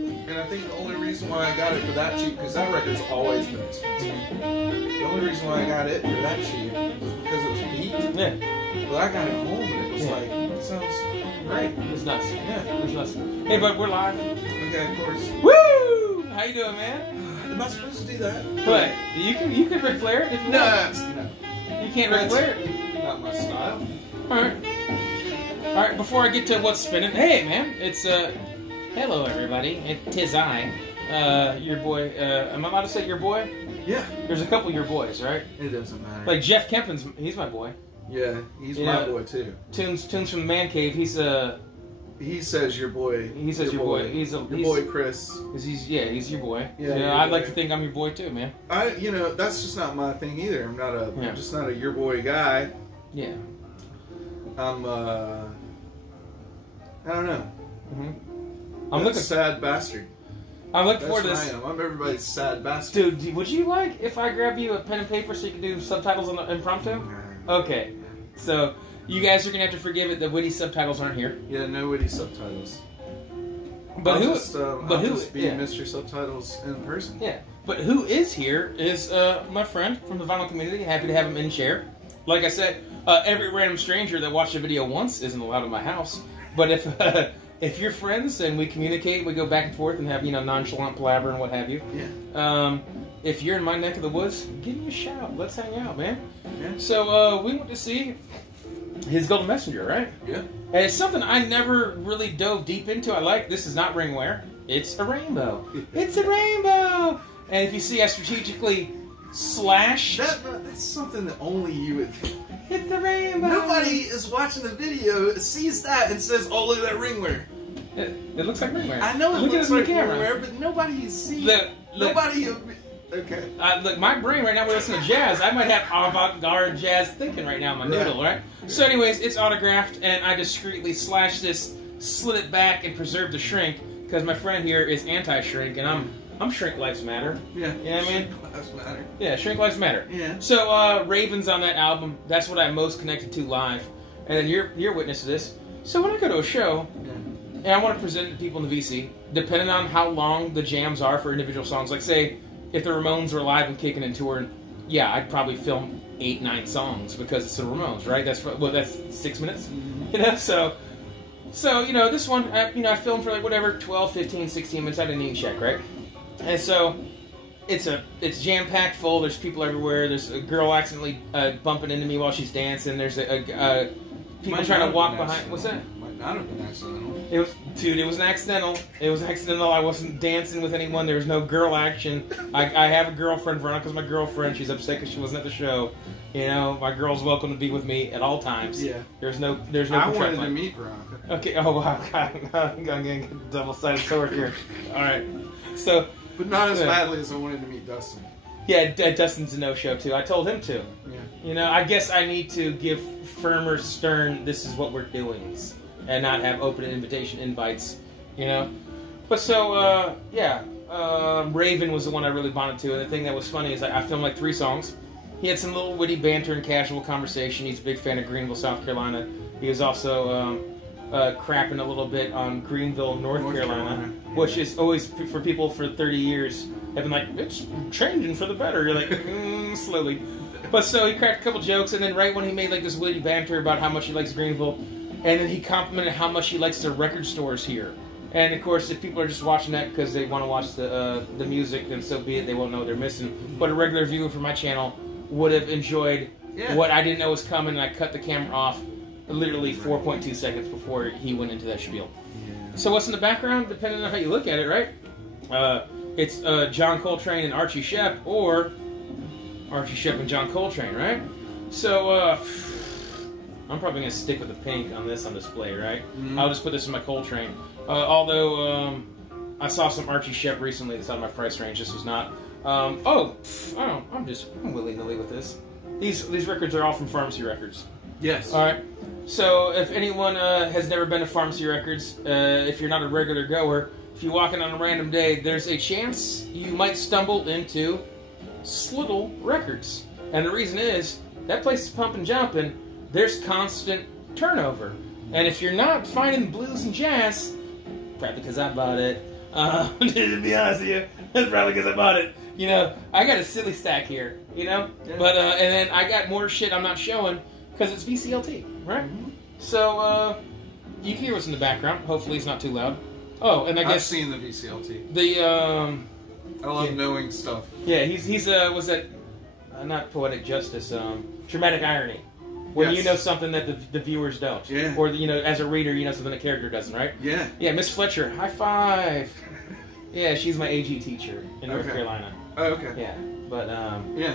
And I think the only reason why I got it for that cheap, because that record's always been expensive. The only reason why I got it for that cheap was because it was beat. Yeah. But I got it home and it was like, it sounds great. It's nuts. Yeah. It's nuts. Hey, bud, we're live. Okay, of course. Woo! How you doing, man? Am I supposed to do that? What? You can Ric Flair it if you want. No. You can't Ric Flair it. Not my style. Alright. Alright, before I get to what's spinning, hey, man, it's, hello, everybody. Tis I, your boy, am I allowed to say your boy? Yeah. There's a couple of your boys, right? It doesn't matter. Like Jeff Kempton's, he's my boy. Yeah, he's my boy, too. Tunes from the Man Cave, he's, he says your boy. He says your boy. He's your boy, Chris. He's your boy. Yeah, I'd like to think I'm your boy too, man. That's just not my thing either. I'm just not a your boy guy. Yeah. I'm I don't know. I'm looking sad bastard. I'm looking forward to this. I'm everybody's sad bastard. Dude, would you like if I grab you a pen and paper so you can do subtitles on the impromptu? Okay. So you guys are gonna have to forgive it that witty subtitles aren't here. Yeah, no witty subtitles. But I'll just be yeah. Mr. Subtitles in person. Yeah. But who is here is my friend from the vinyl community. Happy to have him in share. Like I said, every random stranger that watched a video once isn't allowed in my house. But if you're friends and we communicate, we go back and forth and have nonchalant palaver and what have you. Yeah. If you're in my neck of the woods, give me a shout. Let's hang out, man. Yeah. So we went to see his Golden Messenger, right? Yeah. And it's something I never really dove deep into. This is not ringware. It's a rainbow. It's a rainbow. And if you see, I strategically slashed. That's something that only you would. It's a rainbow. Nobody is watching the video, sees that, and says, "Oh, look at that ringware." It looks like ringware. I know it look looks at like the camera. ringware, but nobody sees. Nobody. Okay. Look, my brain right now, we're listening to jazz. I might have avant-garde jazz thinking right now in my noodle, right? So anyways, it's autographed, and I discreetly slashed this, slid it back, and preserved the shrink, because my friend here is anti-shrink, and I'm Shrink Lives Matter. Yeah. You know what I mean? Shrink Lives Matter. Yeah, Shrink Lives Matter. Yeah. So, Raven's on that album. That's what I'm most connected to live. And then you're witness to this. So when I go to a show, and I want to present it to people in the VC, depending on how long the jams are for individual songs, like say, if the Ramones were live and kicking and touring, yeah, I'd probably film 8-9 songs because it's the Ramones, right? That's 6 minutes, So this one, I filmed for like whatever 12, 15, 16 minutes. I didn't even check, right? And so it's jam packed full. There's people everywhere. There's a girl accidentally bumping into me while she's dancing. There's people trying to walk behind. What's that? Might not have been accidental. It was an accidental. It was accidental. I wasn't dancing with anyone. There was no girl action. I have a girlfriend. Veronica's my girlfriend. She's upset because she wasn't at the show. My girl's welcome to be with me at all times. Yeah. There's no. I wanted to meet Veronica. Okay. Oh wow. God. I'm gonna get a double-sided sword here. All right. So. But not as badly as I wanted to meet Dustin. Yeah, Dustin's a no-show too. I told him to. Yeah. I guess I need to give firmer, stern, this is what we're doing, and not have open invitation invites, But so, Raven was the one I really bonded to, and the thing that was funny is I filmed like 3 songs. He had some little witty banter and casual conversation. He's a big fan of Greenville, South Carolina. He was also crapping a little bit on Greenville, North Carolina. Which is always, for people for 30 years, have been like, it's changing for the better. You're like, slowly. But so he cracked a couple jokes, and then right when he made like this witty banter about how much he likes Greenville, and then he complimented how much he likes the record stores here. And of course, if people are just watching that because they want to watch the music, then so be it, they won't know what they're missing. But a regular viewer from my channel would have enjoyed what I didn't know was coming, and I cut the camera off literally 4.2 seconds before he went into that spiel. So what's in the background, depending on how you look at it, right? It's John Coltrane and Archie Shepp, or Archie Shepp and John Coltrane, right? So, I'm probably going to stick with the pink on this on display, right? I'll just put this in my Coltrane. Although, I saw some Archie Shepp recently that's out of my price range. This was not. I'm willy-nilly with this. These records are all from Pharmacy Records. Yes. All right. So if anyone has never been to Pharmacy Records, if you're not a regular goer, if you're walking on a random day, there's a chance you might stumble into Slittle Records. And the reason is, that place is pumping jumping. There's constant turnover. And if you're not finding blues and jazz, probably because I bought it, To be honest with you, that's probably because I bought it. You know, I got a silly stack here. You know, Yeah. but and then I got more shit I'm not showing because it's VCLT, right? Mm-hmm. So you can hear what's in the background. Hopefully, it's not too loud. Oh, and I I've guess seen the VCLT. the I love knowing stuff. yeah, he's was that not poetic justice, dramatic irony. When Yes. you know something that the viewers don't. Yeah. Or, you know, as a reader, you know something the character doesn't, right? Yeah. Yeah, Miss Fletcher, high five. Yeah, she's my AG teacher in North Okay. Carolina. Oh, okay. Yeah, but, Yeah.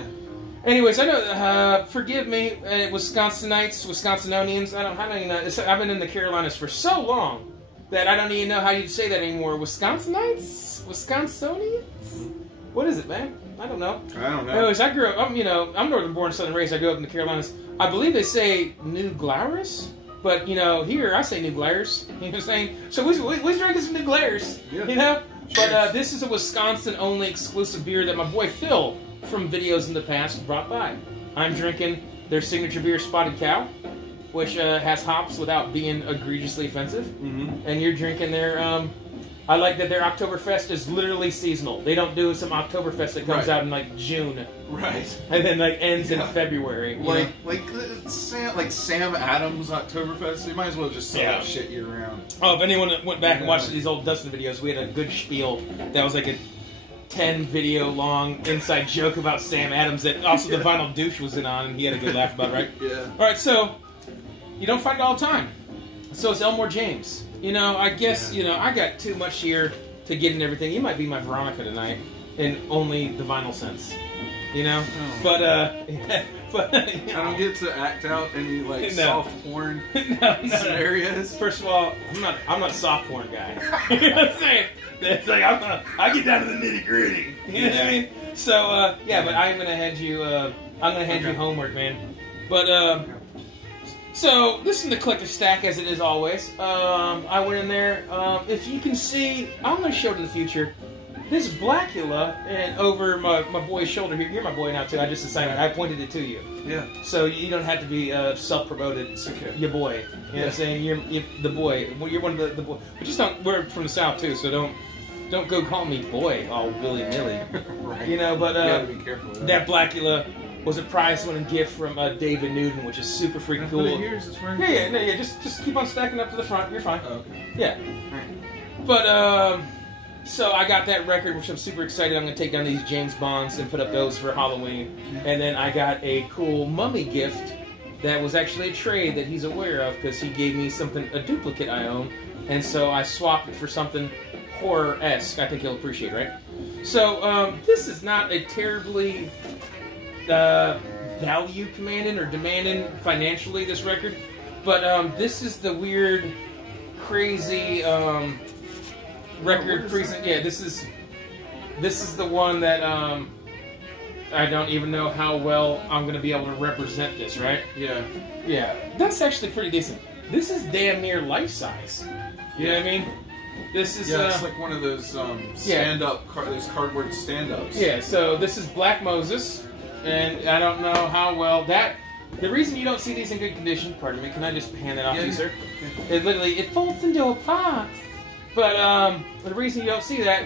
anyways, I know, forgive me, Wisconsinites, Wisconsinonians, I don't know, I've been in the Carolinas for so long that I don't even know how you'd say that anymore. Wisconsinites? Wisconsonians? What is it, man? I don't know. I don't know. Anyways, I grew up, I'm northern born, southern raised. I grew up in the Carolinas. I believe they say New Glarus, but, here I say New Glarus. You know what I'm saying? So we're drinking some New Glarus, Yeah. you know? Cheers. But this is a Wisconsin-only exclusive beer that my boy Phil from videos in the past brought by. I'm drinking their signature beer, Spotted Cow, which has hops without being egregiously offensive. Mm-hmm. And you're drinking their, I like that their Oktoberfest is literally seasonal. They don't do some Oktoberfest that comes Right. out in like June Right. and then like ends in Yeah. February. you know? Like Sam Adams Oktoberfest. You might as well just sell Yeah. that shit year round. Oh, if anyone that went back and Yeah. watched these old Dustin videos, we had a good spiel that was like a 10 video long inside joke about Sam Adams that also the Vinyl Douche was in on, and he had a good laugh about it, right? Yeah. All right, so you don't find it all the time. So it's Elmore James. I guess, Yeah. I got too much here to get in everything. You might be my Veronica tonight in only the vinyl sense. Oh. But, but I don't get to act out any like No. soft porn no. scenarios. First of all, I'm not a soft porn guy. You know what I'm saying? It's like I get down to the nitty gritty. You know what I mean? So but I'm gonna hand you you homework, man. But so this is an eclectic stack as it is always. I went in there. If you can see, I'm gonna show it in the future. This Blackula and over my boy's shoulder here. You're my boy now too. I just decided I pointed it to you. Yeah. So you don't have to be self-promoted. It's okay. Your boy. You know what I'm saying? You're the boy. Well, you're one of the boy. But just don't. We're from the South too, so don't go call me boy all willy-nilly. Right. But You gotta be careful with that Blackula was a prize-winning gift from David Newton, which is super freaking cool. Here's this right Yeah. Just keep on stacking up to the front. You're fine. Oh, okay. Yeah. Right. But so I got that record, which I'm super excited. I'm gonna take down these James Bonds and put up those for Halloween. And then I got a cool mummy gift that was actually a trade that he's aware of because he gave me a duplicate I own, and so I swapped it for something horror-esque. I think he'll appreciate, right? So this is not a terribly value commanding or demanding financially, this record, but this is the weird, crazy record present. Yeah, this is the one that I don't even know how well I'm gonna be able to represent this, right? Yeah. Yeah, that's actually pretty decent. This is damn near life size. You know what I mean? This is it's like one of those stand-up, those cardboard stand-ups. yeah. So this is Black Moses, and I don't know how well that. The reason you don't see these in good condition, pardon me, can I just hand that off to you, sir? It folds into a box. But the reason you don't see that,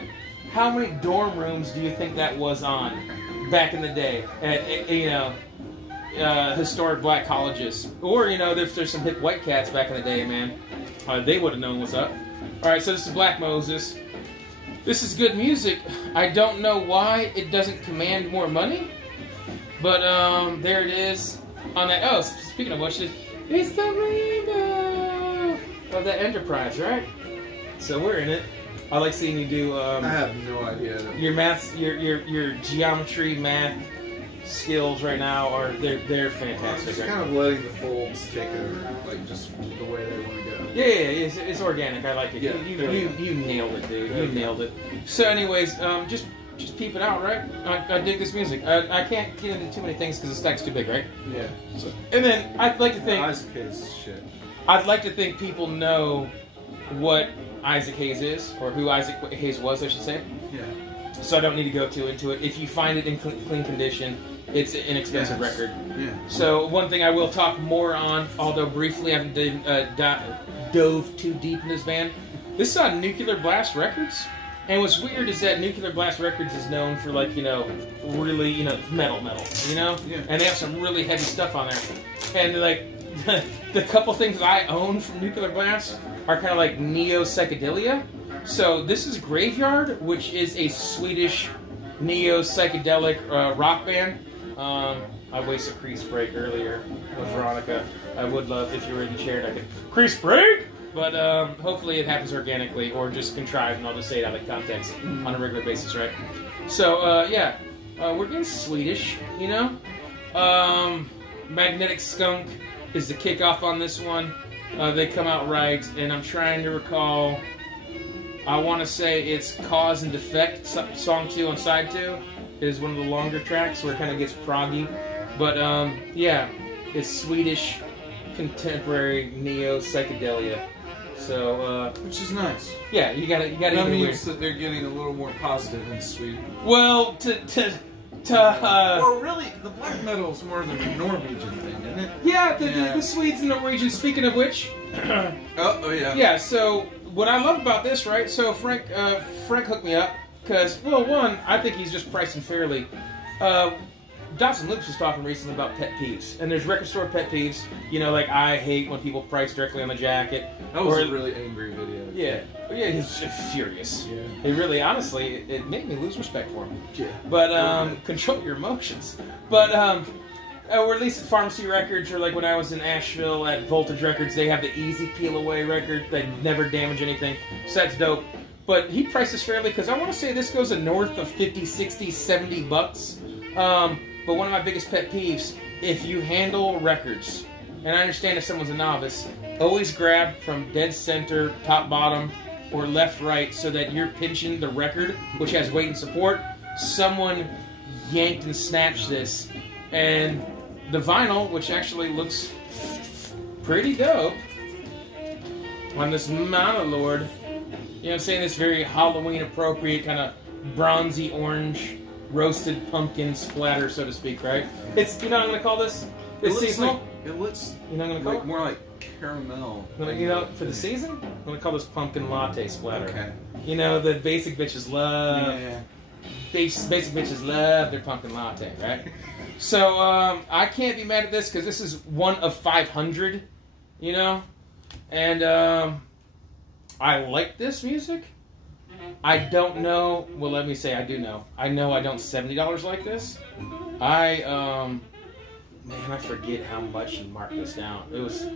how many dorm rooms do you think that was on back in the day at historic black colleges? Or if there's some hip white cats back in the day, man, they would have known what's up. All right, so this is Black Moses. This is good music. I don't know why it doesn't command more money, but there it is on that. Oh, speaking of which, it's the rainbow of that Enterprise, right? So we're in it. I like seeing you do. I have no idea. Your math, your geometry, math skills right now they're fantastic. Just kind of letting the folds take over, like just the way they want to go. Yeah, it's organic. I like it. Yeah, you nailed it, dude. You nailed it. So, anyways, just peep it out, right? I dig this music. I can't get into too many things because the stack's too big, right? Yeah. So, and then I'd like to think Isaac Hayes shit. I'd like to think people know what Isaac Hayes is, or who Isaac Hayes was, I should say. Yeah. So I don't need to go too into it. If you find it in clean condition, it's an inexpensive record. Yeah. So one thing I will talk more on, although briefly I haven't dove too deep in this band. This is on Nuclear Blast Records, And what's weird is that Nuclear Blast Records is known for, like, you know, really, you know, metal, you know? Yeah. And they have some really heavy stuff on there. And, like, the couple things I own from Nuclear Blast are kind of like neo-psychedelia. So this is Graveyard, which is a Swedish neo-psychedelic rock band. I wasted Crease Break earlier with Veronica. I would love if you were in the chair and I could Crease Break! But hopefully it happens organically or just contrived, and I'll just say it out of context on a regular basis, right? So, yeah, we're getting Swedish, you know? Magnetic Skunk is the kickoff on this one. They come out right, and I'm trying to recall, I want to say it's Cause and Effect, song 2 on side 2 is one of the longer tracks where it kind of gets proggy. But, yeah, it's Swedish contemporary neo-psychedelia. So, which is nice. Yeah, you gotta. That means that they're getting a little more positive in Sweden. Well, well, really, the black metal is more than a Norwegian thing, isn't it? Yeah, the Swedes and Norwegians. Speaking of which, oh yeah. Yeah. So what I love about this, right? So Frank hooked me up because, well, one, I think he's just pricing fairly. Dawson Lucas was talking recently about pet peeves, and there's record store pet peeves. You know, like I hate when people price directly on the jacket. That was a really angry video. Yeah, he's just furious. Yeah, it really, honestly, it made me lose respect for him. Yeah, but control your emotions. But or at least at Pharmacy Records, or like when I was in Asheville at Voltage Records, they have the Easy Peel Away record that never damage anything. So that's dope. But he prices fairly because I want to say this goes a north of 50, 60, 70 bucks. But one of my biggest pet peeves, if you handle records, and I understand if someone's a novice, always grab from dead center, top, bottom, or left, right, so that you're pinching the record, which has weight and support. Someone yanked and snatched this, and the vinyl, which actually looks pretty dope, on this Monolord, you know what I'm saying, this very Halloween appropriate kind of bronzy orange roasted pumpkin splatter, so to speak, right? It's, you know what I'm going to call this? It's seasonal. It looks, you know what I'm going to call it? More like caramel. You know, for the season, I'm going to call this pumpkin latte splatter. Okay. You know, the basic bitches love. Yeah. Basic bitches love their pumpkin latte, right? So, I can't be mad at this because this is one of 500, you know? And, I like this music. I don't know. Well, let me say I do know. I know I don't $70 like this. Man, I forget how much he marked this down. It was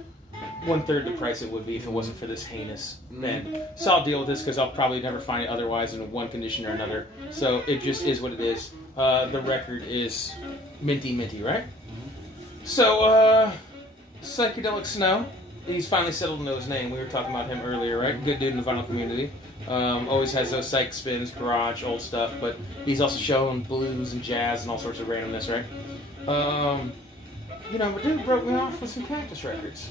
1/3 the price it would be if it wasn't for this heinous band. So I'll deal with this because I'll probably never find it otherwise in one condition or another. So it just is what it is. The record is minty, right? So, Psychedelic Snow. He's finally settled into his name. We were talking about him earlier, right? Good dude in the vinyl community. Always has those psych spins, garage, old stuff, but he's also showing blues and jazz and all sorts of randomness, right? You know, but dude broke me off with some Cactus records.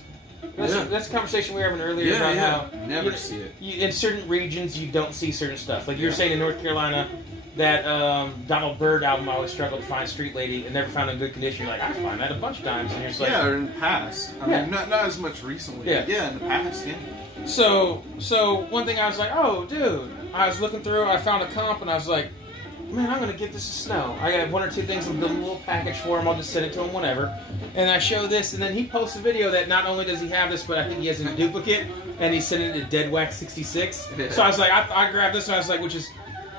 That's a conversation we were having earlier about how never see it. In certain regions, you don't see certain stuff. Like you were saying in North Carolina, that Donald Byrd album, I always struggled to find Street Lady and never found it in good condition. You're like, I find that a bunch of times, and you're just like, or in the past. I mean, not as much recently. Yeah, in the past, yeah. So one thing I was like, oh, dude, I was looking through, I found a comp, and I was like, man, I'm going to give this a Snow. I got one or two things, I'll build a little package for him, I'll just send it to him, whatever. And I show this, and then he posts a video that not only does he have this, but I think he has a duplicate, and he's sending it to Dead Wax 66. Yeah. So I was like, I grabbed this, and I was like,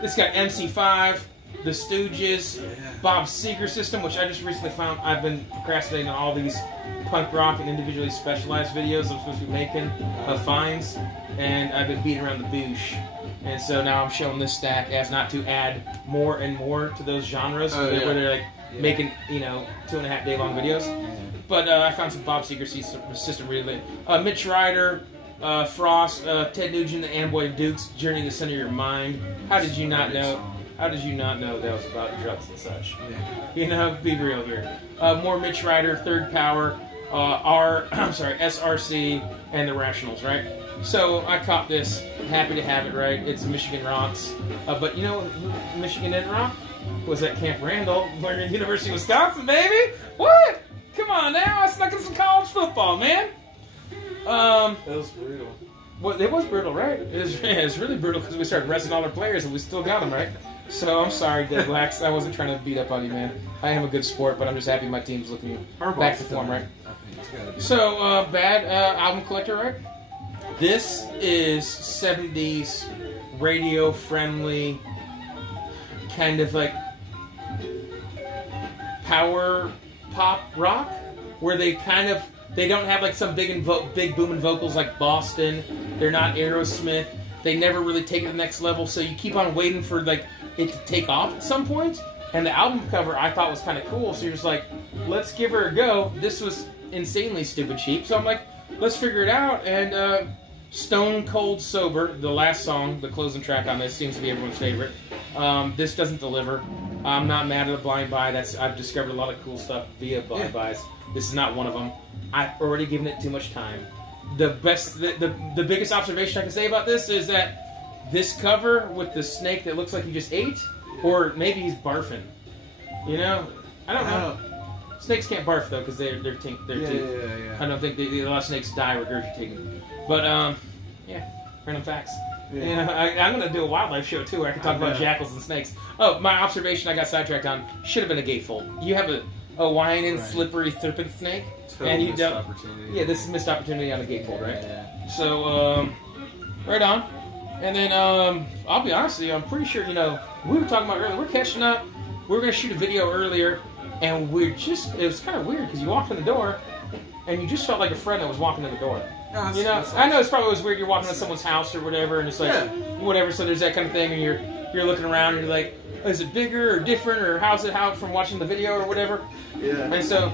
this got MC5, The Stooges, Bob Seger System, which I just recently found. I've been procrastinating on all these punk rock and individually specialized videos I'm supposed to be making of finds, and I've been beating around the bush. And so now I'm showing this stack as not to add more and more to those genres where they're like making, 2.5 day long videos. But I found some Bob Seger System really late. Mitch Ryder, Frost, Ted Nugent, the Amboy Dukes, Journey to the Center of Your Mind. How did you not know? How did you not know that was about drugs and such? Be real here. More Mitch Ryder, Third Power, SRC, and the Rationals, right? So I caught this. Happy to have it, right? It's Michigan Rocks. But you know who Michigan didn't rock? Was at Camp Randall, learning at University of Wisconsin, baby! What? Come on now, I snuck in some college football, man! That was brutal. Well, it was brutal, right? It was really brutal because we started resting all our players and we still got them, right? So I'm sorry, Dead Wax. I wasn't trying to beat up on you, man. I am a good sport, but I'm just happy my team's looking back to form, right? So, bad album collector, right? This is 70s radio-friendly, kind of like power pop rock, where they don't have like some big booming vocals like Boston. They're not Aerosmith. They never really take it to the next level, so you keep on waiting for like it to take off at some point. And the album cover I thought was kind of cool, so you're just like, let's give her a go. This was insanely stupid cheap, so I'm like, let's figure it out. And Stone Cold Sober, the last song, the closing track on this, seems to be everyone's favorite. This doesn't deliver. I'm not mad at a blind buy. I've discovered a lot of cool stuff via blind buys. This is not one of them. I've already given it too much time. The biggest observation I can say about this is that this cover with the snake that looks like he just ate, or maybe he's barfing. You know, I don't know. Snakes can't barf though because they're teeth. Yeah. I don't think a lot of snakes die regurgitating. But yeah, random facts. Yeah. You know, I'm gonna do a wildlife show too where I can talk about jackals and snakes. Oh, my observation I got sidetracked on should have been a gatefold. You have a whining, slippery serpent snake. Total and you missed opportunity. Yeah, this is missed opportunity on the gatefold, right? Yeah. So, right on. And then, I'll be honest with you, I'm pretty sure, you know, we were talking about earlier, we're catching up. We were going to shoot a video earlier, and it was kind of weird, because you walked in the door, and you just felt like a friend that was walking in the door. No, you know, I know it's probably was weird, you're walking into someone's house or whatever, and it's like, whatever, so there's that kind of thing, and you're looking around, and you're like, is it bigger or different, or how's it out from watching the video or whatever? Yeah. And so,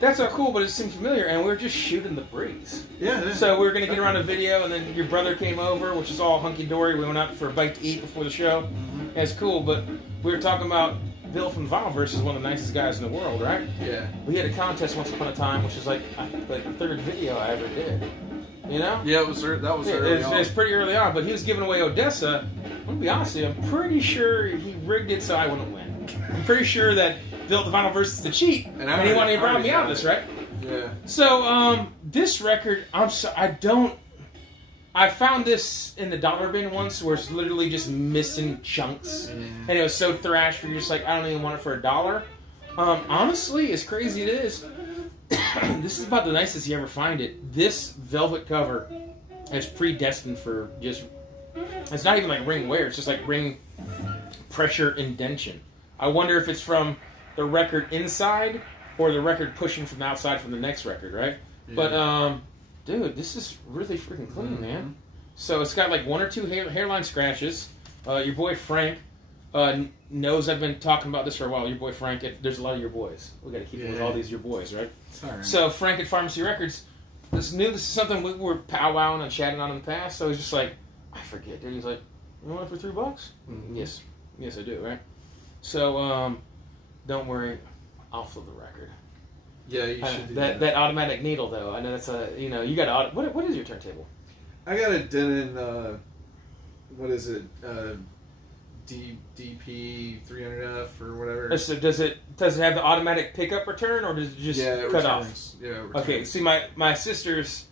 that's not cool, but it seemed familiar, and we were just shooting the breeze. Yeah. So we were going to get around a video, and then your brother came over, which is all hunky-dory. We went out for a bite to eat before the show. And it's cool, but we were talking about Bill from Vinyl is one of the nicest guys in the world, right? Yeah. We had a contest once upon a time, which is like, I think, like the third video I ever did. You know? Yeah, that was early on. It was pretty early on, but he was giving away Odessa. I'm going to be honest with you, I'm pretty sure he rigged it so I wouldn't win. I'm pretty sure that built the Vinyl versus the cheat, and he wanted to round me out of this, right? Yeah. So, this record, I found this in the dollar bin once where it's literally just missing chunks. And it was so thrashed, you're just like, I don't even want it for $1. Honestly, as crazy as it is, this is about the nicest you ever find it. This velvet cover is predestined for just, it's not even like ring wear, it's just like ring pressure indention. I wonder if it's from the record inside or the record pushing from the outside from the next record, right? Yeah. But, dude, this is really freaking clean, man. So it's got like 1 or 2 hairline scratches. Your boy Frank knows I've been talking about this for a while. Your boy Frank, there's a lot of your boys. We got to keep with all these your boys, right? Sorry. So Frank at Pharmacy Records, this is something we were powwowing and chatting on in the past. So he's just like, I forget, dude. He's like, you want it for $3? Yes, I do, right? So don't worry, I'll flip the record. Yeah, you should do that automatic needle, though. I know that's you got what is your turntable? I got a Denon, what is it, DP 300F or whatever. So does it have the automatic pickup return, or does it just cut off? Yeah, it returns. Okay, see, my sister's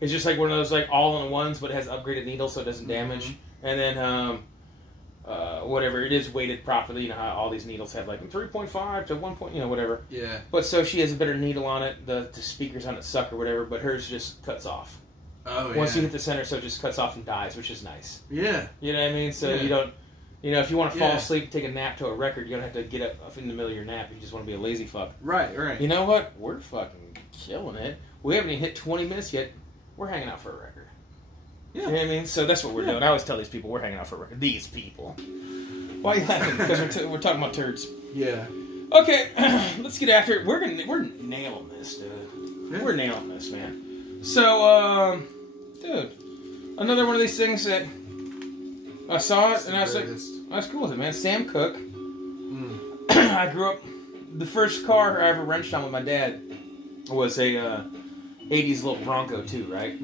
is just like one of those like all-in-ones, but it has upgraded needles so it doesn't damage. And then whatever, it is weighted properly. You know how all these needles have like 3.5 to 1 point, whatever. Yeah. But so she has a better needle on it. The speakers on it suck or whatever, but hers just cuts off. Oh, yeah. Once you hit the center, so it just cuts off and dies, which is nice. Yeah. You know what I mean? So you don't, if you want to fall asleep, take a nap to a record, you don't have to get up in the middle of your nap. You just want to be a lazy fuck. Right. You know what? We're fucking killing it. We haven't even hit 20 minutes yet. We're hanging out for a record. Yeah. You know what I mean? So that's what we're doing. I always tell these people we're hanging out for a record. These people. Why are you laughing? Because we're talking about turds. Yeah. Okay, let's get after it. We're nailing this, dude. Yeah. We're nailing this, man. So, dude, another one of these things that I saw it and I was like, I was cool with it, man. Sam Cooke. I grew up. The first car I ever wrenched on with my dad was a 80s little Bronco too, right?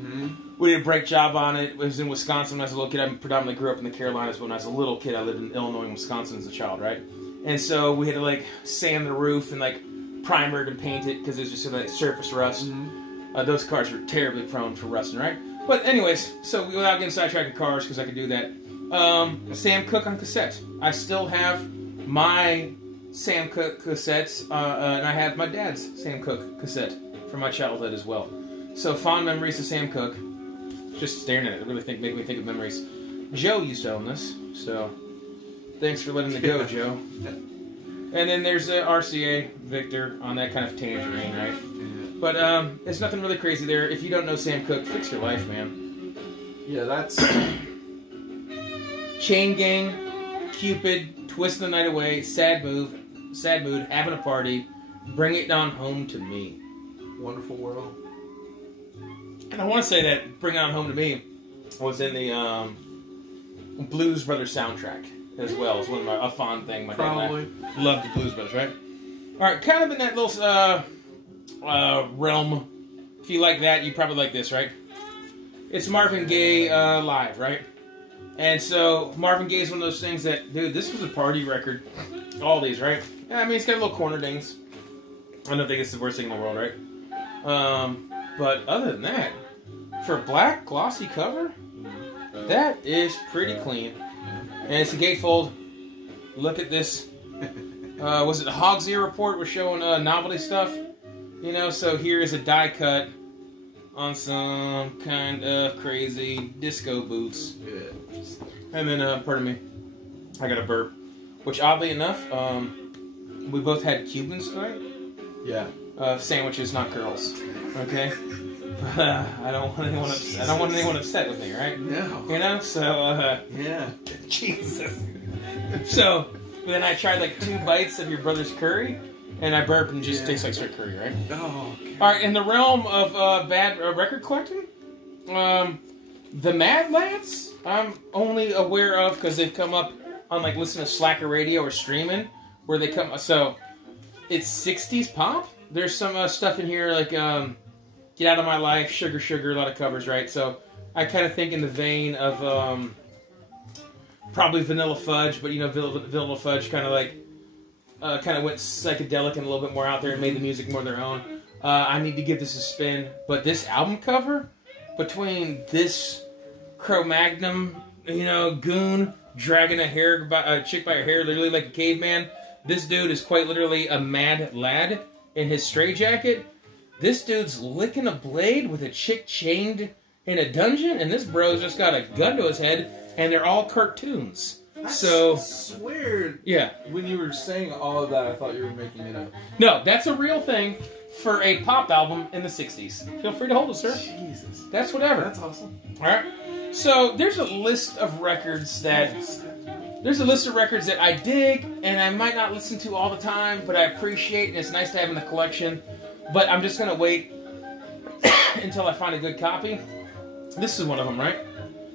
We did a brake job on it. It was in Wisconsin when I was a little kid. I predominantly grew up in the Carolinas, but when I was a little kid, I lived in Illinois and Wisconsin as a child, right? And so we had to like sand the roof and like primer it and paint it because it was just like surface rust. Those cars were terribly prone for rusting, right? But anyways, so without getting sidetracked in cars, because I could do that, Sam Cooke on cassette. I still have my Sam Cooke cassettes, and I have my dad's Sam Cooke cassette from my childhood as well. So fond memories of Sam Cooke. Just staring at it, really made me think of memories. Joe used to own this, so thanks for letting it go, Joe. And then there's the RCA Victor on that kind of tangerine, right? But it's nothing really crazy there. If you don't know Sam Cooke, fix your life, man. Yeah, that's... Chain Gang, Cupid, Twist the Night Away, Sad Mood, Having a Party, Bring It On Home to Me. Wonderful World. And I want to say that Bring It On Home to Me was in the Blues Brothers soundtrack as well. It's one of a fond thing. My dad and I loved the Blues Brothers, right? All right, kind of in that little realm. If you like that, you probably like this, right? It's Marvin Gaye live, right? And so Marvin Gaye is one of those things that, dude, this was a party record. All these, right? Yeah, I mean, it's got little corner dings. I don't think it's the worst thing in the world, right? But other than that, for a black glossy cover, that is pretty clean. And it's a gatefold. Look at this. Was it the Hog's Ear Report? We're showing novelty stuff. You know, so here is a die cut on some kind of crazy disco boots. And then, pardon me, I got a burp. Which, oddly enough, we both had Cubans, right? Yeah. Sandwiches, not girls. Okay? But I don't want anyone upset. I don't want anyone upset with me, right? No. You know? So, yeah. Jesus. So, then I tried like 2 bites of your brother's curry, and I burped and it just tastes like straight curry, right? Oh, okay. Alright, in the realm of bad record collecting, the Mad Lads, I'm only aware of because they've come up on like listening to Slacker Radio or streaming, where they come. So it's 60s pop. There's some stuff in here like Get Out of My Life, Sugar Sugar, a lot of covers, right? So I kind of think in the vein of probably Vanilla Fudge, but you know, Vanilla Fudge kind of like kind of went psychedelic and a little bit more out there and made the music more their own. I need to give this a spin, but this album cover between this Cro-Magnon, you know, goon dragging a chick by her hair, literally like a caveman. This dude is quite literally a mad lad in his straitjacket. This dude's licking a blade with a chick chained in a dungeon, and this bro's just got a gun to his head, and they're all cartoons. I swear. Yeah. When you were saying all of that, I thought you were making it up. No, that's a real thing for a pop album in the 60s. Feel free to hold it, sir. Jesus. That's whatever. That's awesome. All right. So there's a list of records that I dig, and I might not listen to all the time, but I appreciate, and it's nice to have in the collection. But I'm just gonna wait until I find a good copy. This is one of them, right?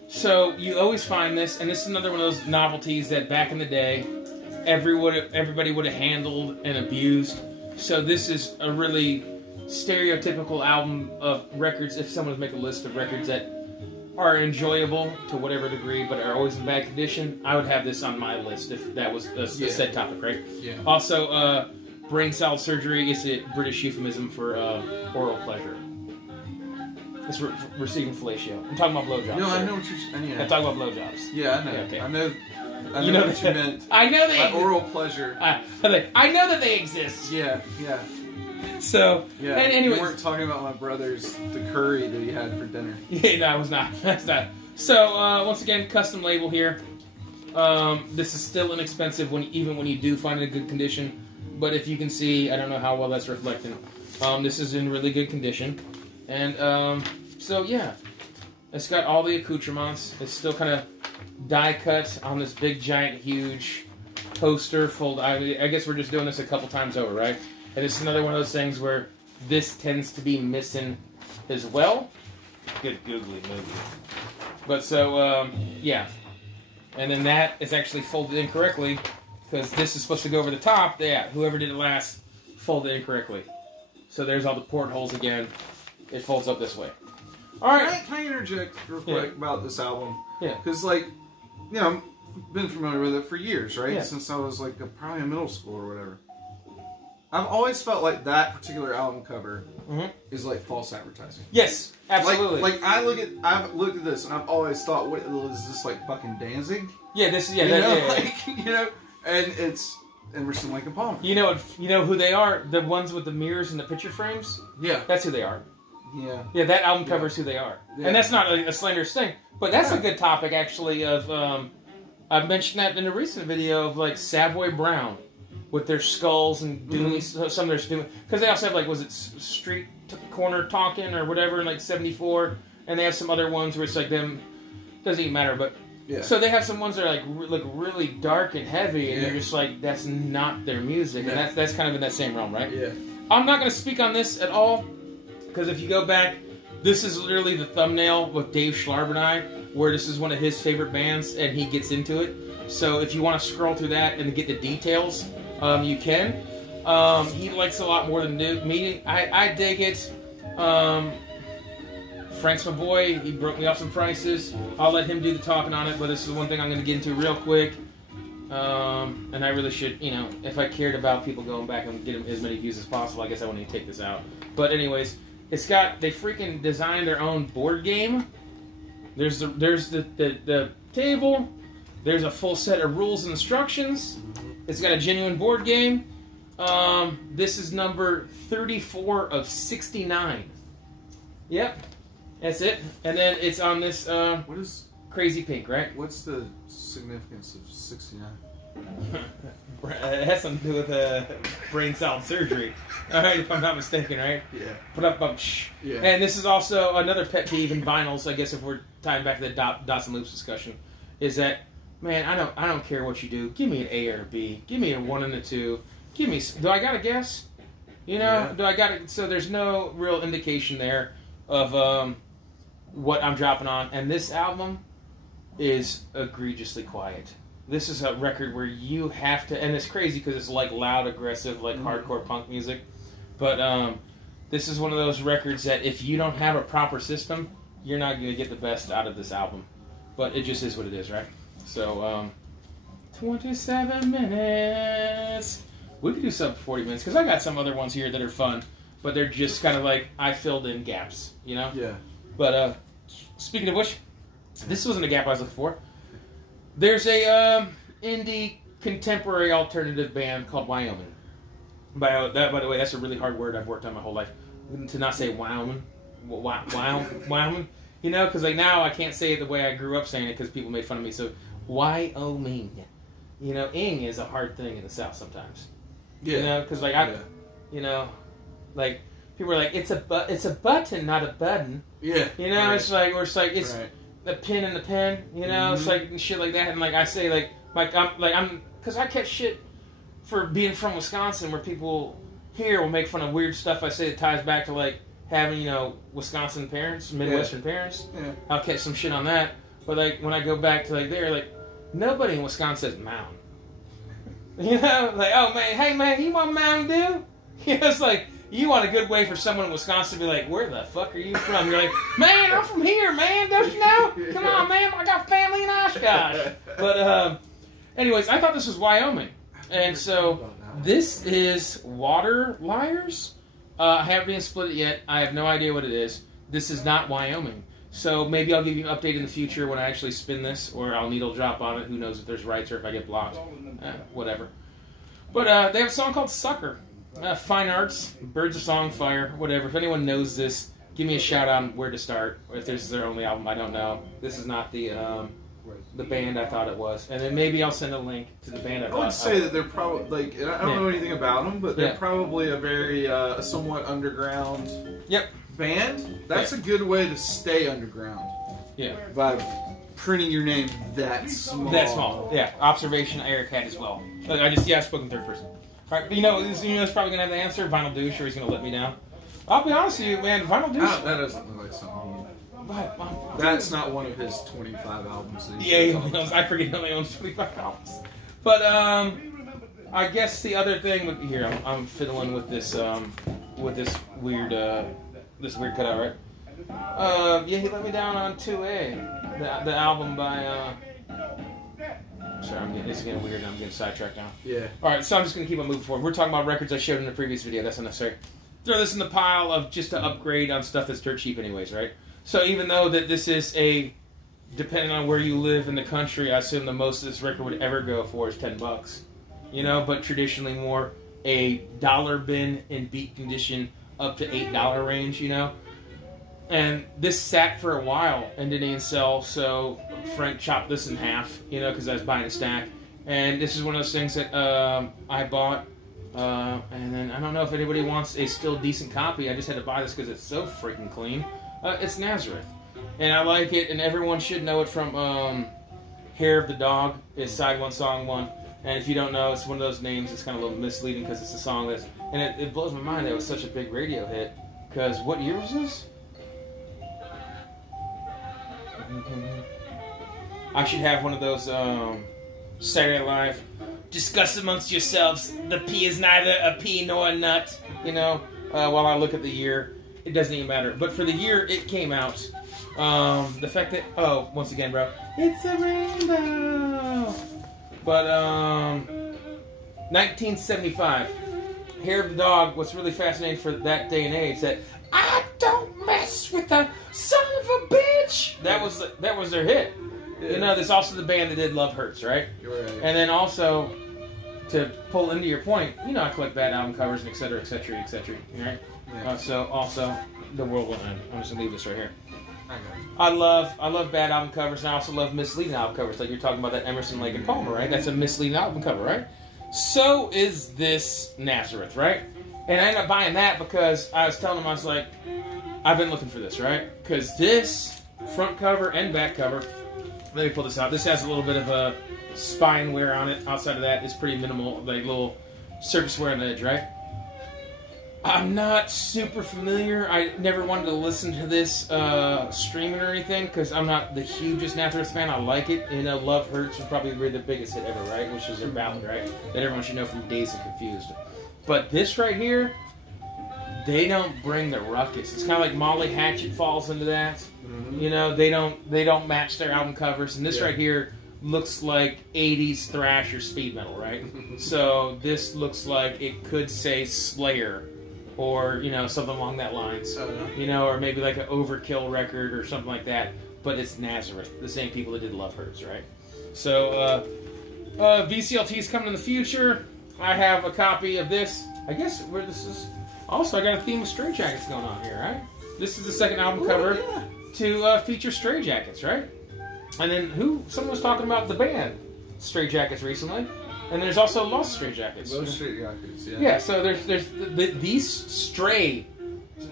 So you always find this, and this is another one of those novelties that back in the day, everybody would have handled and abused. So this is a really stereotypical album of records. If someone was making a list of records that are enjoyable to whatever degree, but are always in bad condition, I would have this on my list if that was a said topic, right? Yeah. Also, brain salve surgery is a British euphemism for oral pleasure. It's receiving fellatio. I'm talking about blowjobs. No, I know what you're saying. I'm talking about blowjobs. Yeah, I know. Yeah, okay. I know what you meant. I know they. Oral pleasure. I know that they exist. Yeah, yeah. So, yeah. And anyways, you weren't talking about my brother's the curry that he had for dinner. Yeah, no, I was not. That's not. So, once again, custom label here. This is still inexpensive even when you do find it in good condition. But if you can see, I don't know how well that's reflecting. This is in really good condition. And, so yeah. It's got all the accoutrements. It's still kind of die cut on this big, giant, huge poster. I guess we're just doing this a couple times over, right? And it's another one of those things where this tends to be missing as well. Good googly movie. But so, yeah. And then that is actually folded incorrectly because this is supposed to go over the top. Yeah, whoever did it last folded it incorrectly. So there's all the portholes again. It folds up this way. All right. Can I interject real quick about this album? Yeah. Because, like, you know, I've been familiar with it for years, right? Yeah. Since I was, like, probably in middle school or whatever. I've always felt like that particular album cover Mm-hmm. is like false advertising. Yes, absolutely. Like I've looked at this and I've always thought, what is this, like fucking Danzig? Yeah, this is and it's Emerson, Lake and Palmer. You know who they are? The ones with the mirrors and the picture frames. Yeah, that's who they are. Yeah, yeah, that album covers who they are, and that's not a slanderous thing. But that's a good topic, actually. Of I mentioned that in a recent video of like Savoy Brown with their skulls and doing some of their stupid, because they also have like, was it Street Corner Talking or whatever in like '74, and they have some other ones where it's like them, doesn't even matter, but so they have some ones that are like look really dark and heavy, and you're just like, that's not their music, and that's kind of in that same realm, right? Yeah. I'm not going to speak on this at all, because if you go back, this is literally the thumbnail with Dave Schlarb and I, where this is one of his favorite bands, and he gets into it. So if you want to scroll through that and get the details, you can. He likes a lot more than me. I dig it. Frank's my boy. He broke me off some prices. I'll let him do the talking on it, but this is one thing I'm going to get into real quick. And I really should, if I cared about people going back and getting as many views as possible, I guess I wouldn't even take this out. But anyways, they freaking designed their own board game. There's the table. There's a full set of rules and instructions. It's got a genuine board game. This is number 34 of 69. Yep, that's it. And then it's on this what is crazy pink, right? What's the significance of 69? It has something to do with brain salad surgery. All right, if I'm not mistaken, right? Yeah. Put up, yeah. And this is also another pet peeve in vinyls. I guess if we're tying back to the dots and loops discussion, is that, man, I don't care what you do. Give me an A or a B. Give me a 1 and a 2. Give me. Do I got to guess? Do I got to? So there's no real indication there of what I'm dropping on. And this album is egregiously quiet. This is a record where you have to, and it's crazy because it's like loud, aggressive, like hardcore punk music. But this is one of those records that if you don't have a proper system, you're not going to get the best out of this album. But it just is what it is, right? So, 27 minutes. We could do sub 40 minutes because I got some other ones here that are fun, but they're just kind of like I filled in gaps, Yeah. But speaking of which, this wasn't a gap I was looking for. There's a indie contemporary alternative band called WYOMING. By the way, that's a really hard word I've worked on my whole life. To not say WYOMING. WYOMING. Because like now I can't say it the way I grew up saying it because people made fun of me. So, WYOMING. Ing is a hard thing in the South sometimes. Yeah. Because like like people are like, it's a button, not a button. Yeah. Right. It's like it's right. The pin in the pen. It's like and shit like that. And like I say I'm because I catch shit for being from Wisconsin where people here will make fun of weird stuff I say that ties back to like having Wisconsin parents, Midwestern parents. Yeah. I'll catch some shit on that. But like when I go back to like there, like nobody in Wisconsin says mountain. Like, oh man, hey man, you want Mountain Dew? It's like you want a good way for someone in Wisconsin to be like, where the fuck are you from? You're like, man, I'm from here, man. Don't you know? Come on, man, I got family in Oshkosh. But anyways, I thought this was WYOMING, and so this is Water Liars. I haven't been split it yet. I have no idea what it is. This is not WYOMING. So maybe I'll give you an update in the future when I actually spin this, or I'll needle drop on it. Who knows if there's rights or if I get blocked. Whatever. But they have a song called Sucker. Fine Arts, Birds of Song, Fire, whatever. If anyone knows this, give me a shout out on where to start. Or if this is their only album, I don't know. This is not the band I thought it was. And then maybe I'll send a link to the band I thought. I would say that they're probably, like, I don't know anything about them, but they're probably a very somewhat underground band. That's a good way to stay underground. Yeah. By printing your name that small. That small. Yeah. Observation Eric had as well. I spoke in third person. All right, it's probably gonna have the answer. Vinyl Douche, or he's gonna let me down. I'll be honest with you, man. Vinyl Douche. That doesn't look like something. That's not one of his 25 albums. I forget he only owns 25 albums. But I guess the other thing would be here. I'm fiddling with this weird cutout, right? He let me down on 2A, the album by Sorry, it's getting weird and I'm getting sidetracked now. Yeah. Alright, so I'm just going to keep on moving forward. We're talking about records I showed in the previous video. That's unnecessary. Throw this in the pile of just to upgrade on stuff that's dirt cheap anyways, right? So even though that this is a, depending on where you live in the country, I assume the most this record would ever go for is $10. You know, but traditionally more a dollar bin in beat condition up to $8 range, you know? And this sat for a while and didn't even sell, so Frank chopped this in half, you know, because I was buying a stack. And this is one of those things that I bought, and then I don't know if anybody wants a still decent copy. I just had to buy this because it's so freaking clean. It's Nazareth. And I like it, and everyone should know it from Hair of the Dog. It's side one, song one. And if you don't know, it's one of those names that's kind of a little misleading because it's a song that's... And it blows my mind that it was such a big radio hit. Because what year was this? I should have one of those Saturday Night Live. Discuss amongst yourselves. The pea is neither a pea nor a nut. You know, while I look at the year. It doesn't even matter. But for the year it came out, the fact that... Oh, once again, bro. It's a rainbow. But, 1975. Hair of the Dog, what's really fascinating for that day and age, that I don't mess with the son of a bitch! That was their hit. Yeah. You know, there's also the band that did Love Hurts, right? Right. And then also, to pull into your point, you know I collect bad album covers and et cetera, right? Yeah. So, also, the world will end. I'm just going to leave this right here. I love bad album covers, and I also love misleading album covers, like you're talking about that Emerson, Lake and Palmer, right? That's a misleading album cover, right? So is this Nazareth, right? And I ended up buying that because I was telling him, I was like, I've been looking for this, right? Because this front cover and back cover, let me pull this out. This has a little bit of a spine wear on it. Outside of that, it's pretty minimal, like little surface wear on the edge, right? I'm not super familiar. I never wanted to listen to this streaming or anything because I'm not the hugest Nazareth fan. I like it. You know, Love Hurts was probably the biggest hit ever, right? Which is their ballad, right? That everyone should know from Dazed and Confused. But this right here, they don't bring the ruckus. It's kind of like Molly Hatchet falls into that. Mm-hmm. You know, they don't match their album covers. And this right here looks like 80s thrash or speed metal, right? So this looks like it could say Slayer. Or, you know, something along that lines. You know, or maybe like an Overkill record or something like that. But it's Nazareth. The same people that did Love Hurts, right? So, VCLT's coming in the future. I have a copy of this. I guess where this is... Also, I got a theme of Stray Jackets going on here, right? This is the second album cover to feature Stray Jackets, right? And then someone was talking about the band Stray Jackets recently. And there's also Lost Stray Jackets. Lost Stray Jackets, yeah. Yeah, so there's these Stray...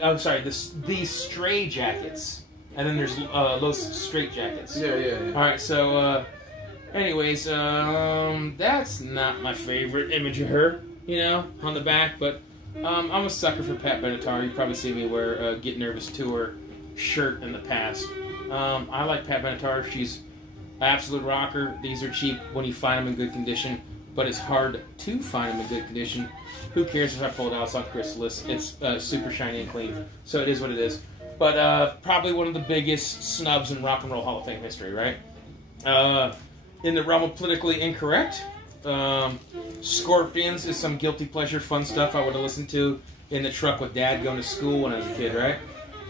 I'm sorry, these Stray Jackets. And then there's Lost Straight Jackets. Yeah. Alright, so, anyways, that's not my favorite image of her, you know, on the back, but I'm a sucker for Pat Benatar. You've probably seen me wear a Get Nervous Tour shirt in the past. I like Pat Benatar. She's an absolute rocker. These are cheap when you find them in good condition. But it's hard to find them in good condition. Who cares if I pull it out? It's on Chrysalis. It's super shiny and clean. So it is what it is. But probably one of the biggest snubs in Rock and Roll Hall of Fame history, right? In the realm of politically incorrect, Scorpions is some guilty pleasure fun stuff I would have listened to in the truck with Dad going to school when I was a kid, right?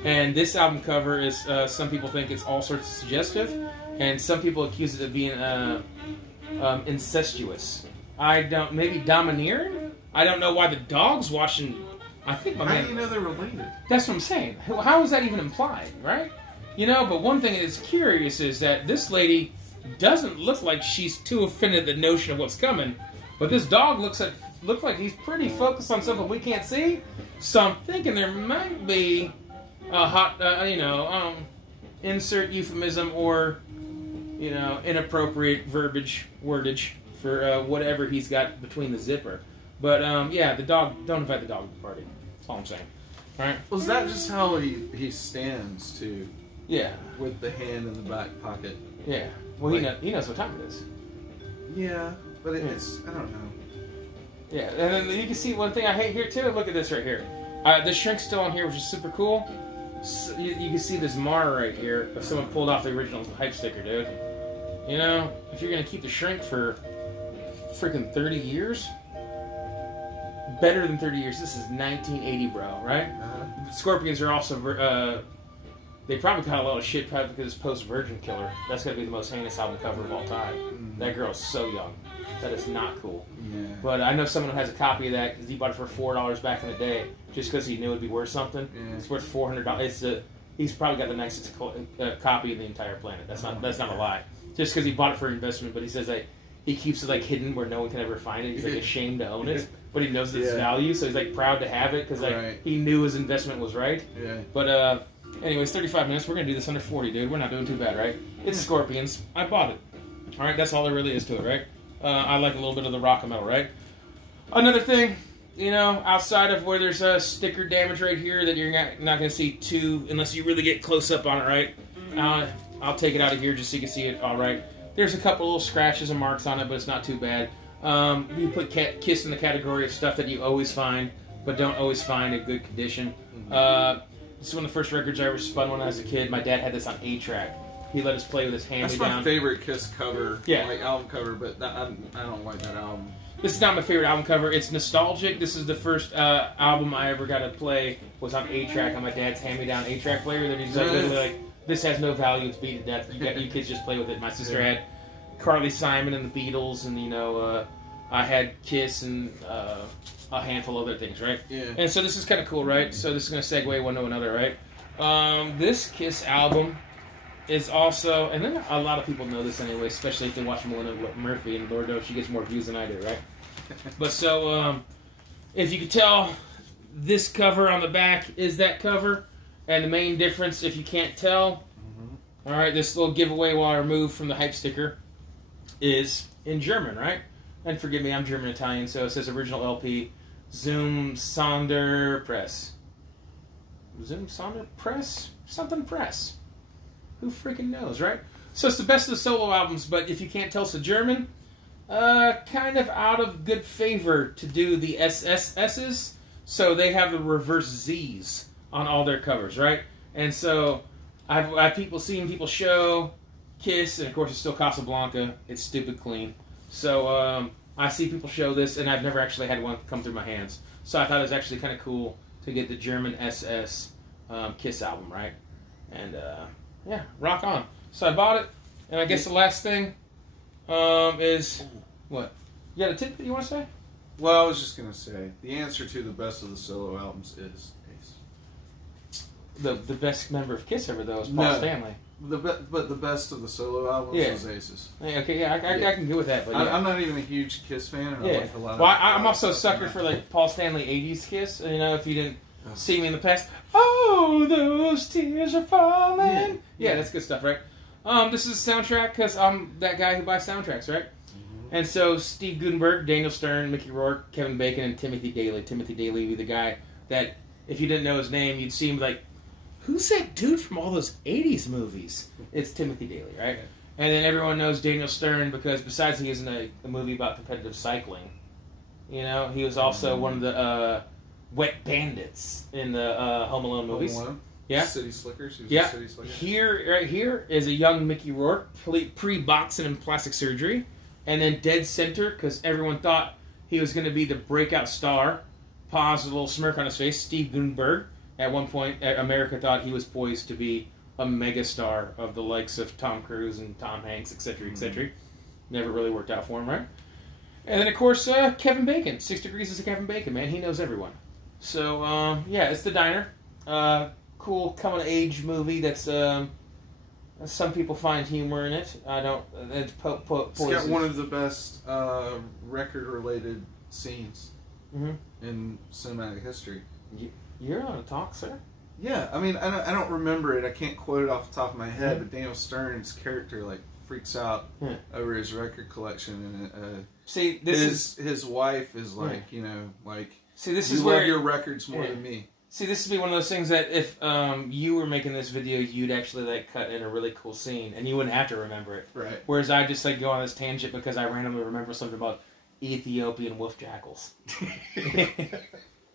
And this album cover is, some people think it's all sorts of suggestive, and some people accuse it of being incestuous. Maybe domineering? I don't know why the dog's watching. I think my man. How do you know they're related? That's what I'm saying. How is that even implied, right? You know, but one thing that is curious is that this lady doesn't look like she's too offended at the notion of what's coming, but this dog looks like he's pretty focused on something we can't see. So I'm thinking there might be a hot, insert euphemism or, you know, inappropriate wordage for whatever he's got between the zipper. But, yeah, the dog, don't invite the dog to the party. That's all I'm saying. All right? Well, is that just how he stands, too? Yeah. With the hand in the back pocket. Yeah. Well, like, he knows what time it is. Yeah, but it's, I don't know. Yeah, and then you can see one thing I hate here, too. Look at this right here. The shrink's still on here, which is super cool. So you can see this mar right here if someone pulled off the original hype sticker, dude. You know, if you're gonna keep the shrink for freaking 30 years, better than 30 years. This is 1980, bro. Right? Scorpions are also they probably caught a lot of shit probably because it's post-Virgin Killer. That's gotta be the most heinous album cover of all time. That girl is so young. That is not cool. Yeah. But I know someone who has a copy of that because he bought it for $4 back in the day, just because he knew it'd be worth something. Yeah. It's worth $400. He's probably got the nicest copy of the entire planet. That's not a lie. Just because he bought it for investment, but he says that he keeps it like hidden where no one can ever find it. He's like ashamed to own it, but he knows its value, so he's like proud to have it because like he knew his investment was right. Yeah. But anyways, 35 minutes. We're gonna do this under 40, dude. We're not doing too bad, right? It's Scorpions. I bought it. All right, that's all there really is to it, right? I like a little bit of the rock and metal, right? Another thing, you know, outside of where there's a sticker damage right here that you're not going to see too, unless you really get close up on it, right? I'll take it out of here just so you can see it all right. There's a couple little scratches and marks on it, but it's not too bad. You put Kiss in the category of stuff that you always find, but don't always find in good condition. This is one of the first records I ever spun when I was a kid. My dad had this on 8-track. He let us play with his hand-me-down. That's my favorite Kiss cover, like album cover, but I don't like that album. This is not my favorite album cover. It's nostalgic. This is the first album I ever got to play was on 8-track on my dad's hand-me-down 8-track player. That he's like, literally like, this has no value. It's beat to death. You kids just play with it. My sister had Carly Simon and the Beatles, and you know, I had Kiss and a handful of other things, right? Yeah. And so this is kind of cool, right? So this is going to segue one to another, right? This Kiss album is also, and then a lot of people know this anyway, especially if they watch Melinda Murphy, and Lord knows she gets more views than I do, right? But so, if you could tell, this cover on the back is that cover, and the main difference, if you can't tell, all right, this little giveaway while I remove from the hype sticker is in German, right? And forgive me, I'm German-Italian, so it says original LP, Zum Sonderpress. Zum Sonderpress? Something press. Who freaking knows, right? So it's the best of the solo albums, but if you can't tell it's a German, kind of out of good favor to do the SSSs, so they have the reverse Zs on all their covers, right? And so I've seen people show Kiss, and of course it's still Casablanca. It's stupid clean. So I see people show this, and I've never actually had one come through my hands. So I thought it was actually kind of cool to get the German SS Kiss album, right? And yeah, rock on. So I bought it, and I guess the last thing is what? You got a tip that you want to say? Well, I was just gonna say the answer to the best of the solo albums is Ace. The best member of Kiss ever though is Paul Stanley. But the best of the solo albums is Aces. Okay, yeah, I can go with that. But I'm not even a huge Kiss fan. And I like a lot well, I'm also a sucker for like Paul Stanley '80s Kiss. You know, if you didn't see me in the past, oh, those tears are falling. Yeah, that's good stuff, right? This is a soundtrack because I'm that guy who buys soundtracks, right? And so Steve Guttenberg, Daniel Stern, Mickey Rourke, Kevin Bacon, and Timothy Daly. Timothy Daly would be the guy that, if you didn't know his name, you'd see him like, who's that dude from all those 80s movies? It's Timothy Daly, right? And then everyone knows Daniel Stern because besides he was in a movie about competitive cycling, you know, he was also one of the wet bandits in the Home Alone movies. Home Alone? Yeah. City Slickers? Yeah. City Slickers. Right here is a young Mickey Rourke, pre-boxing and plastic surgery. And then dead center, because everyone thought he was going to be the breakout star. Pause, a little smirk on his face. Steve Guttenberg. At one point, America thought he was poised to be a megastar of the likes of Tom Cruise and Tom Hanks, etc., etc. Never really worked out for him, right? And then, of course, Kevin Bacon. 6 Degrees is a Kevin Bacon, man. He knows everyone. So, yeah, it's The Diner. Cool coming-of-age movie that's... some people find humor in it. I don't... It's got one of the best record-related scenes in cinematic history. You're on a talk, sir. Yeah, I mean, I don't remember it. I can't quote it off the top of my head, but Daniel Stern's character like freaks out over his record collection, and see, his wife is like, you know, like, see, this you is love where your records more than me. See, this would be one of those things that if you were making this video, you'd actually like cut in a really cool scene, and you wouldn't have to remember it. Right. Whereas I just like go on this tangent because I randomly remember something about Ethiopian wolf jackals.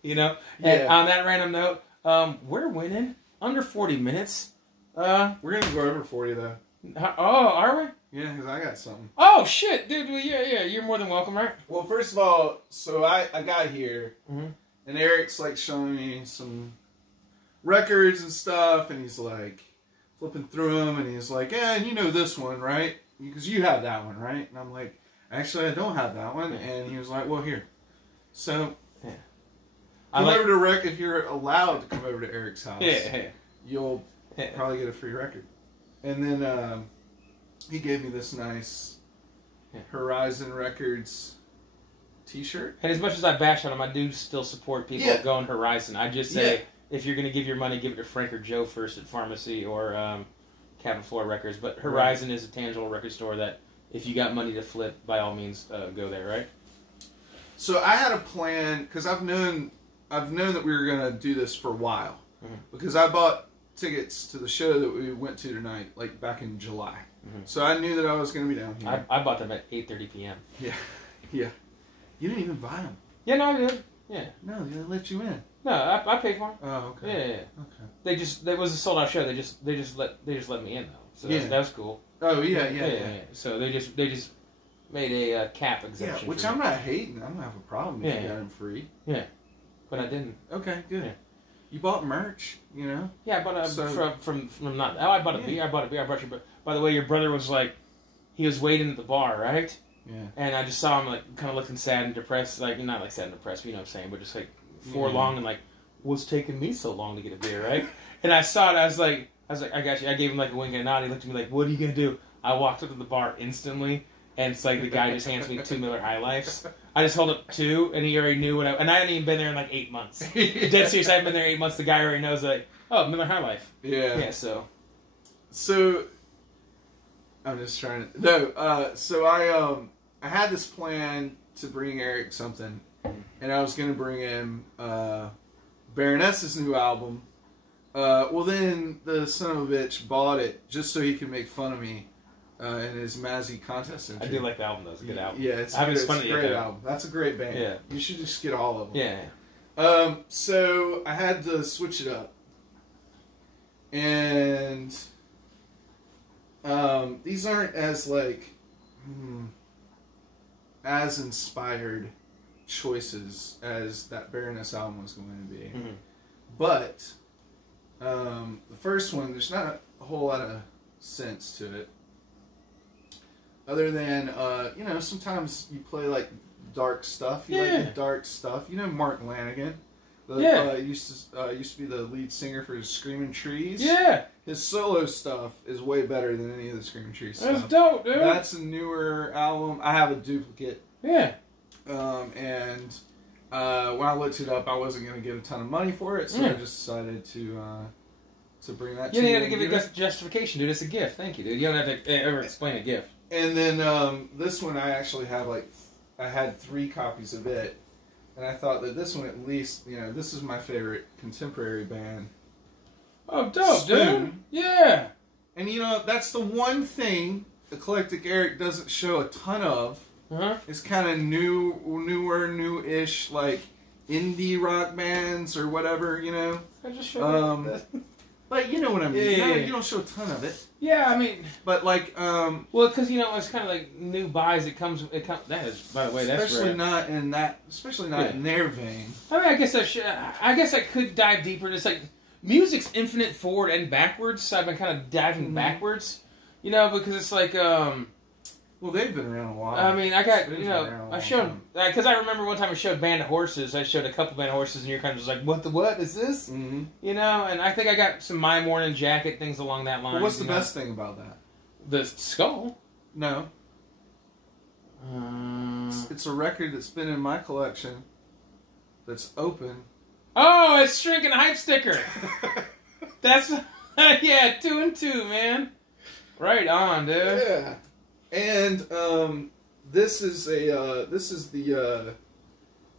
You know? Yeah. And on that random note, we're winning under 40 minutes. We're going to go over 40, though. Oh, are we? Yeah, because I got something. Oh, shit, dude. Well, yeah. You're more than welcome, right? Well, first of all, so I got here, and Eric's, like, showing me some records and stuff, and he's, like, flipping through them, and he's like, yeah, and you know this one, right? Because you have that one, right? And I'm like, actually, I don't have that one. And he was like, well, here. So, come over to if you're allowed to come over to Eric's house, you'll probably get a free record. And then he gave me this nice Horizon Records t-shirt. And as much as I bash on him, I do still support people going Horizon. I just say, if you're going to give your money, give it to Frank or Joe first at Pharmacy or Cabin Floor Records. But Horizon is a tangible record store that, if you got money to flip, by all means, go there, right? So I had a plan, because I've known that we were going to do this for a while. Because I bought tickets to the show that we went to tonight, like back in July. So I knew that I was going to be down here. I bought them at 8:30 p.m. Yeah. You didn't even buy them. Yeah, no, I did. Yeah. No, they didn't let you in. No, I paid for them. Oh, okay. Yeah. Okay. It was a sold out show. They just let me in though. So that was cool. Oh yeah. So they just made a cap exemption. Yeah, which I'm not hating. I don't have a problem if you got them free. Yeah, but I didn't. Okay, good. Yeah. You bought merch, you know? Yeah, I bought from not. Oh, I bought a beer. I bought a beer. I brought you. But by the way, your brother was like, he was waiting at the bar, right? Yeah. And I just saw him like kind of looking sad and depressed, like not like sad and depressed, you know what I'm saying, but just like forlorn and like, what's taking me so long to get a beer, right? And I saw it. I was like, I got you. I gave him like a wink and a nod. He looked at me like, what are you gonna do? I walked up to the bar instantly. And it's like the guy just hands me 2 Miller High Lifes. I just hold up 2, and he already knew and I hadn't even been there in like 8 months. Dead serious, I haven't been there 8 months. The guy already knows like, oh, Miller High Life. Yeah. Yeah. So I'm just trying to. No. So I had this plan to bring Eric something, and I was gonna bring him Baroness's new album. Well, then the son of a bitch bought it just so he could make fun of me. In his Mazzy contest entry. I do like the album, though. It's a good album. Yeah, it's a great album. That's a great band. Yeah. You should just get all of them. Yeah. So I had to switch it up. And these aren't as, like, as inspired choices as that Baroness album was going to be. But the first one, there's not a whole lot of sense to it. Other than, you know, sometimes you play, like, dark stuff. You like the dark stuff. You know Mark Lanigan? Used to be the lead singer for Screaming Trees. Yeah. His solo stuff is way better than any of the Screaming Trees stuff. That's dope, dude. That's a newer album. I have a duplicate. Yeah. And when I looked it up, I wasn't going to get a ton of money for it, so I just decided to bring that to you. You didn't have to give it justification, dude. It's a gift. Thank you, dude. You don't have to ever explain a gift. And then this one, I actually have I had 3 copies of it, and I thought that this one at least, you know, this is my favorite contemporary band. Oh, dope, Spoon. Dude! Yeah. And you know, that's the one thing Eclectic Eric doesn't show a ton of. It's kind of new-ish, like indie rock bands or whatever, you know. I just showed that. But you know what I mean. You don't show a ton of it. Yeah, I mean, but like, well, because you know it's kind of like new buys. It comes. That is, by the way, that's especially rare. not in that, especially not in their vein. I mean, I guess I could dive deeper. It's like music's infinite forward and backwards. So I've been kind of diving backwards, you know, because it's like, well, they've been around a while. I mean, I got, you know, I showed, because I remember one time I showed Band of Horses. I showed a couple Band of Horses, and you're kind of just like, what is this? You know, and I think I got some My Morning Jacket, things along that line. Well, what's the best thing about that? The skull? No. It's a record that's been in my collection that's open. Oh, it's Shrink and Hype Sticker. That's, yeah, 2 and 2, man. Right on, dude. Yeah. And this is the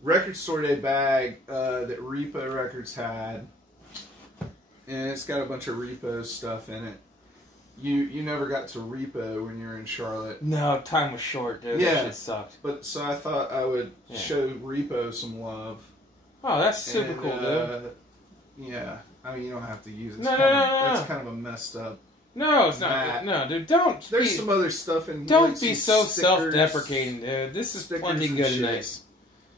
Record Store Day bag that Repo Records had, and it's got a bunch of Repo stuff in it. You never got to Repo when you were in Charlotte. No, time was short, dude. Yeah, that shit sucked. But so I thought I would show Repo some love. Oh, that's super cool, dude. Yeah, I mean you don't have to use it. No. It's kind of a messed up No, it's not. No, dude, don't. There's some other stuff in here. Don't be so self-deprecating, dude. This is plenty good and nice.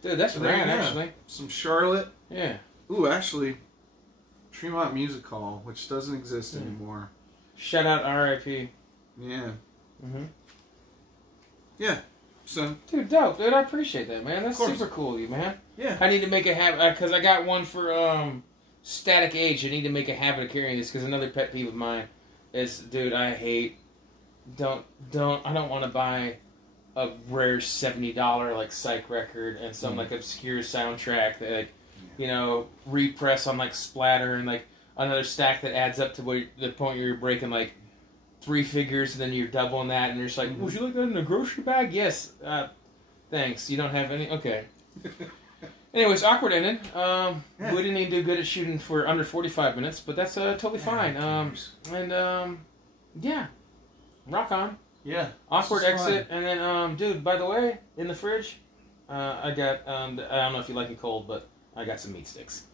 Dude, that's rad, actually. Some Charlotte. Yeah. Ooh, actually, Tremont Music Hall, which doesn't exist anymore. Shout out R.I.P. Yeah. Yeah. So. Dude, dope. Dude, I appreciate that, man. That's super cool of you, man. Yeah. I need to make a habit, because I got one for Static Age. I need to make a habit of carrying this, because another pet peeve of mine is, dude, I hate, I don't want to buy a rare $70 like psych record and some like obscure soundtrack that like, you know, repress on like splatter and like another stack that adds up to the point where you're breaking like 3 figures and then you're doubling that and you're just like, would you like that in a grocery bag? Yes. Thanks. You don't have any? Okay. Anyways, awkward ending. We didn't even do good at shooting for under 45 minutes, but that's totally fine. Yeah. Rock on. Yeah. Awkward exit. And then, dude, by the way, in the fridge, I got, I don't know if you like me cold, but I got some meat sticks.